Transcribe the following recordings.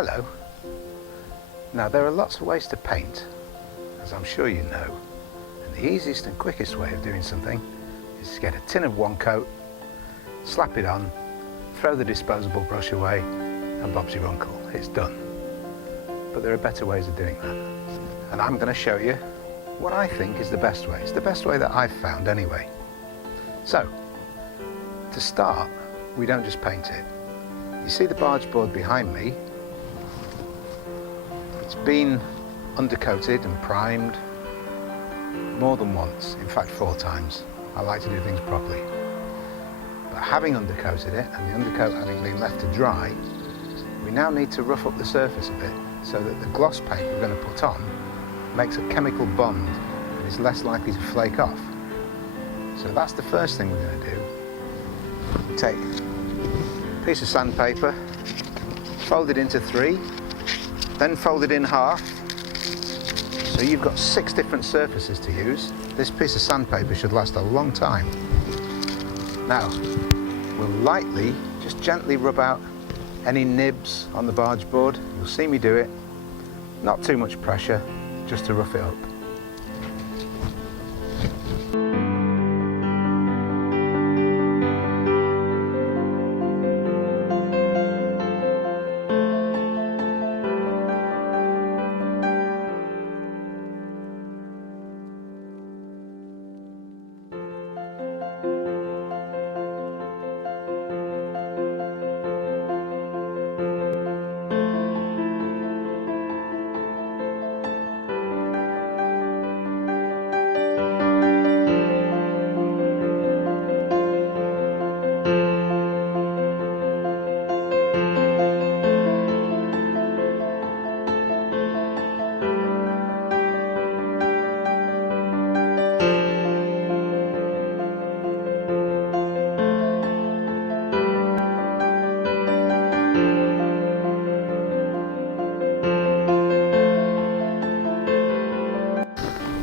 Hello. Now there are lots of ways to paint, as I'm sure you know, and the easiest and quickest way of doing something is to get a tin of one coat, slap it on, throw the disposable brush away, and Bob's your uncle. It's done. But there are better ways of doing that, and I'm going to show you what I think is the best way. It's the best way that I've found anyway. So, to start, we don't just paint it. You see the barge board behind me? It's been undercoated and primed more than once, in fact 4 times. I like to do things properly. But having undercoated it, and the undercoat having been left to dry, we now need to rough up the surface a bit so that the gloss paint we're going to put on makes a chemical bond and is less likely to flake off. So that's the first thing we're going to do. Take a piece of sandpaper, fold it into 3, then fold it in half, so you've got 6 different surfaces to use. This piece of sandpaper should last a long time. Now, we'll lightly, just gently rub out any nibs on the barge board. You'll see me do it. Not too much pressure, just to rough it up.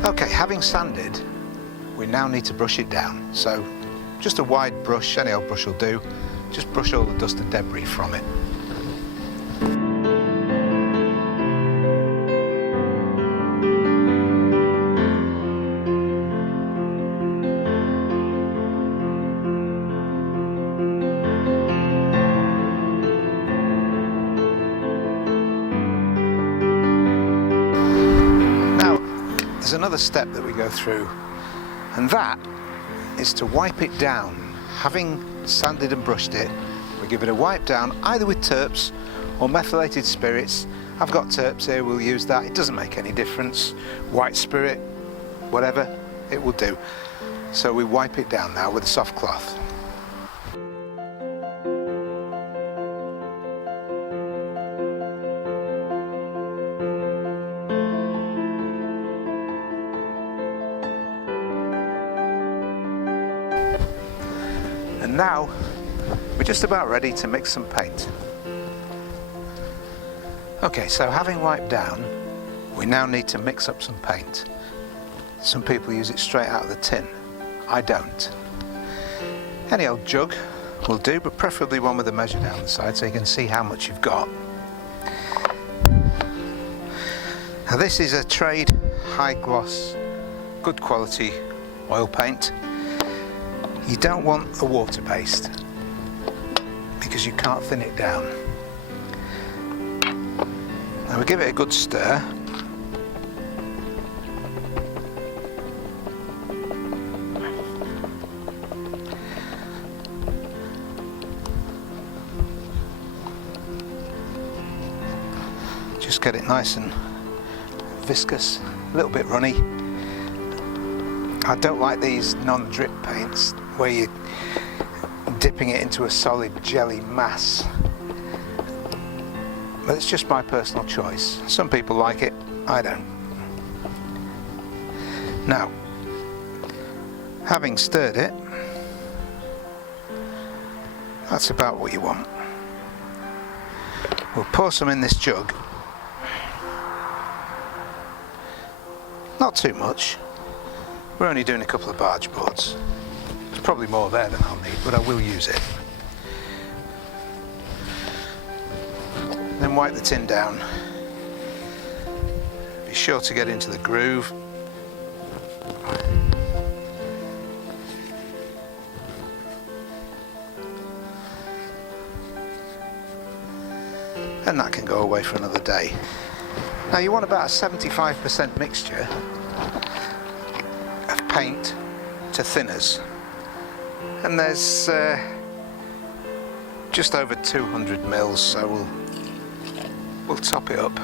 Okay, having sanded, we now need to brush it down. So, just a wide brush, any old brush will do. Just brush all the dust and debris from it. There's another step that we go through, and that is to wipe it down. Having sanded and brushed it, we give it a wipe down either with terps or methylated spirits. I've got terps here, we'll use that. It doesn't make any difference. White spirit, whatever, it will do. So we wipe it down now with a soft cloth. And now we're just about ready to mix some paint. Okay, so having wiped down, we now need to mix up some paint. Some people use it straight out of the tin. I don't. Any old jug will do, but preferably one with a measure down the side so you can see how much you've got. Now this is a trade high gloss, good quality oil paint. You don't want a water paste because you can't thin it down. Now we give it a good stir. Just get it nice and viscous, a little bit runny. I don't like these non-drip paints where you're dipping it into a solid jelly mass. But it's just my personal choice. Some people like it, I don't. Now, having stirred it, that's about what you want. We'll pour some in this jug. Not too much. We're only doing a couple of barge boards. There's probably more there than I'll need, but I will use it. Then wipe the tin down. Be sure to get into the groove. And that can go away for another day. Now you want about a 75% mixture of paint to thinners, and there's just over 200 mils, so we'll top it up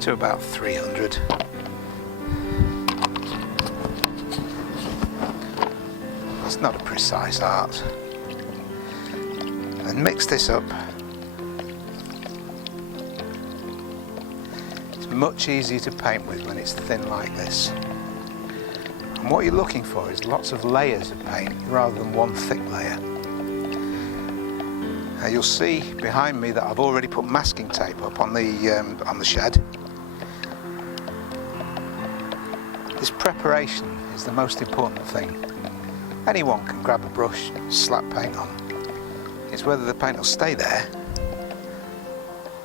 to about 300. It's not a precise art. And mix this up. Much easier to paint with when it's thin like this. And what you're looking for is lots of layers of paint rather than one thick layer. Now you'll see behind me that I've already put masking tape up on the shed. This preparation is the most important thing. Anyone can grab a brush and slap paint on. It's whether the paint will stay there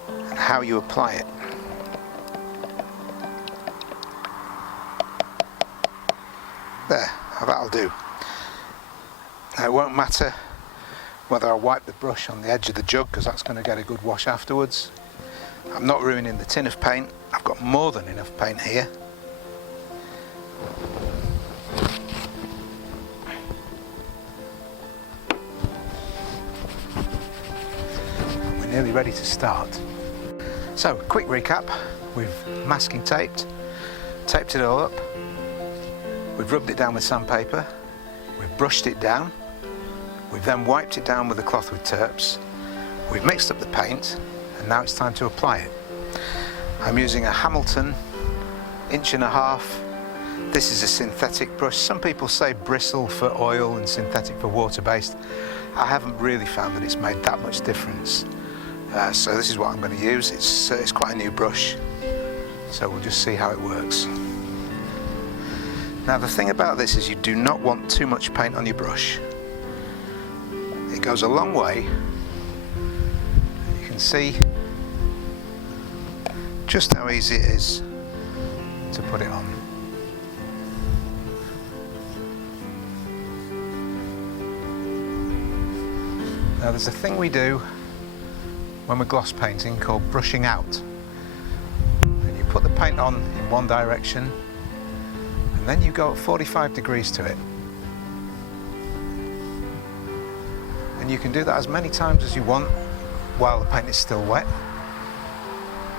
and how you apply it. There, that'll do. Now it won't matter whether I wipe the brush on the edge of the jug, because that's going to get a good wash afterwards. I'm not ruining the tin of paint. I've got more than enough paint here. We're nearly ready to start. So, quick recap. We've masking taped it all up. We've rubbed it down with sandpaper, we've brushed it down, we've then wiped it down with a cloth with terps, we've mixed up the paint, and now it's time to apply it. I'm using a Hamilton 1.5 inch. This is a synthetic brush. Some people say bristle for oil and synthetic for water-based. I haven't really found that it's made that much difference. So this is what I'm going to use. It's quite a new brush, so we'll just see how it works. Now the thing about this is you do not want too much paint on your brush. It goes a long way. You can see just how easy it is to put it on. Now there's a thing we do when we're gloss painting called brushing out. And you put the paint on in one direction, and then you go at 45 degrees to it. And you can do that as many times as you want while the paint is still wet.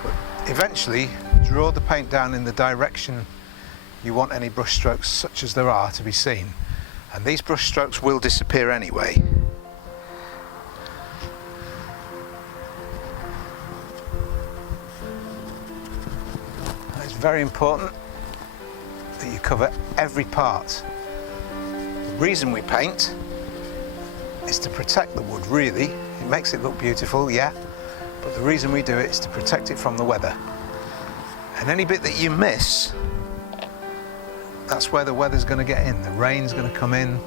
But eventually, draw the paint down in the direction you want any brush strokes, such as there are, to be seen. And these brush strokes will disappear anyway. It's very important that you cover every part. The reason we paint is to protect the wood, really. It makes it look beautiful, yeah, but the reason we do it is to protect it from the weather. And any bit that you miss, that's where the weather's going to get in. The rain's going to come in,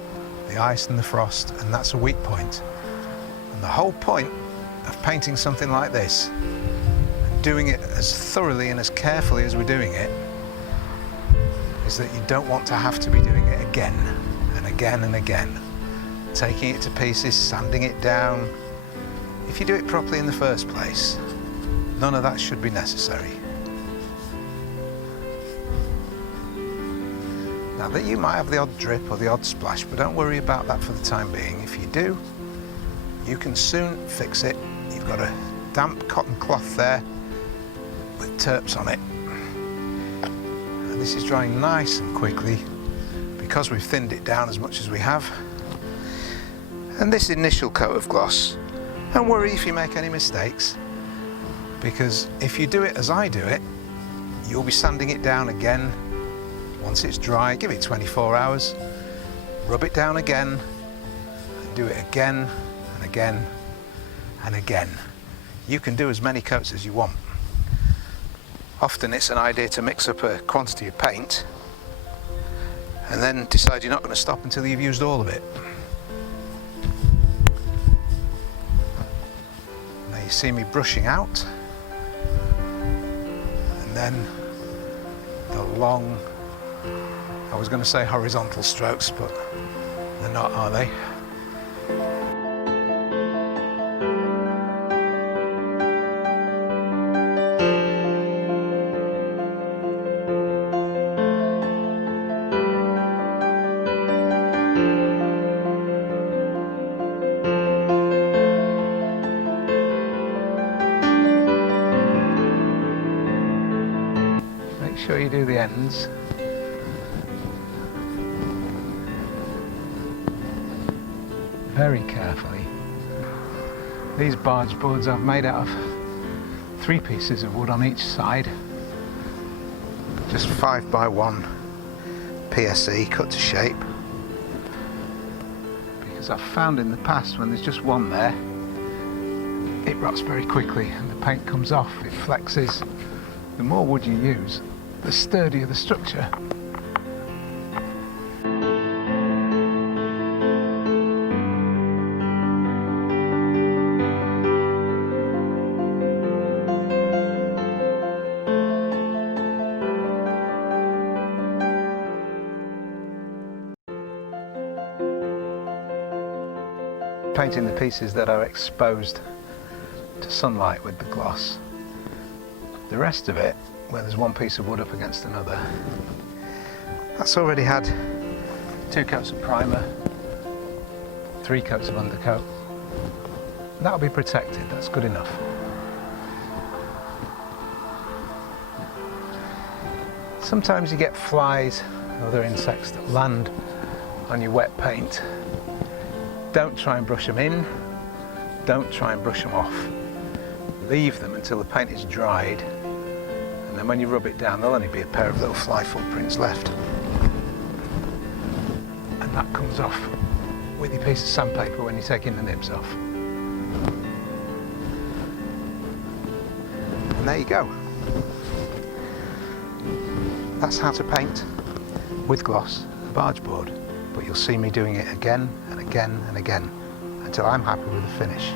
the ice and the frost, and that's a weak point. And the whole point of painting something like this, doing it as thoroughly and as carefully as we're doing it, is that you don't want to have to be doing it again and again and again. Taking it to pieces, sanding it down. If you do it properly in the first place, none of that should be necessary. Now that you might have the odd drip or the odd splash, but don't worry about that for the time being. If you do, you can soon fix it. You've got a damp cotton cloth there with terps on it. And this is drying nice and quickly because we've thinned it down as much as we have. And this initial coat of gloss, don't worry if you make any mistakes, because if you do it as I do it, you'll be sanding it down again. Once it's dry, give it 24 hours, rub it down again, and do it again and again and again. You can do as many coats as you want. Often it's an idea to mix up a quantity of paint and then decide you're not going to stop until you've used all of it. Now You see me brushing out, and then the long, I was going to say horizontal strokes, but they're not, are they? Make sure you do the ends. Very carefully. These barge boards I've made out of 3 pieces of wood on each side. Just 5x1 PSE cut to shape. Because I've found in the past when there's just one there, it rots very quickly and the paint comes off, it flexes. The more wood you use, the sturdier the structure. Painting the pieces that are exposed to sunlight with the gloss. The rest of it, where there's one piece of wood up against another, that's already had 2 coats of primer, 3 coats of undercoat. That'll be protected, that's good enough. Sometimes you get flies and other insects that land on your wet paint. Don't try and brush them in, don't try and brush them off. Leave them until the paint is dried, and then when you rub it down there'll only be a pair of little fly footprints left. And that comes off with your piece of sandpaper when you're taking the nibs off. And there you go. That's how to paint with gloss a barge board. But you'll see me doing it again and again and again until I'm happy with the finish.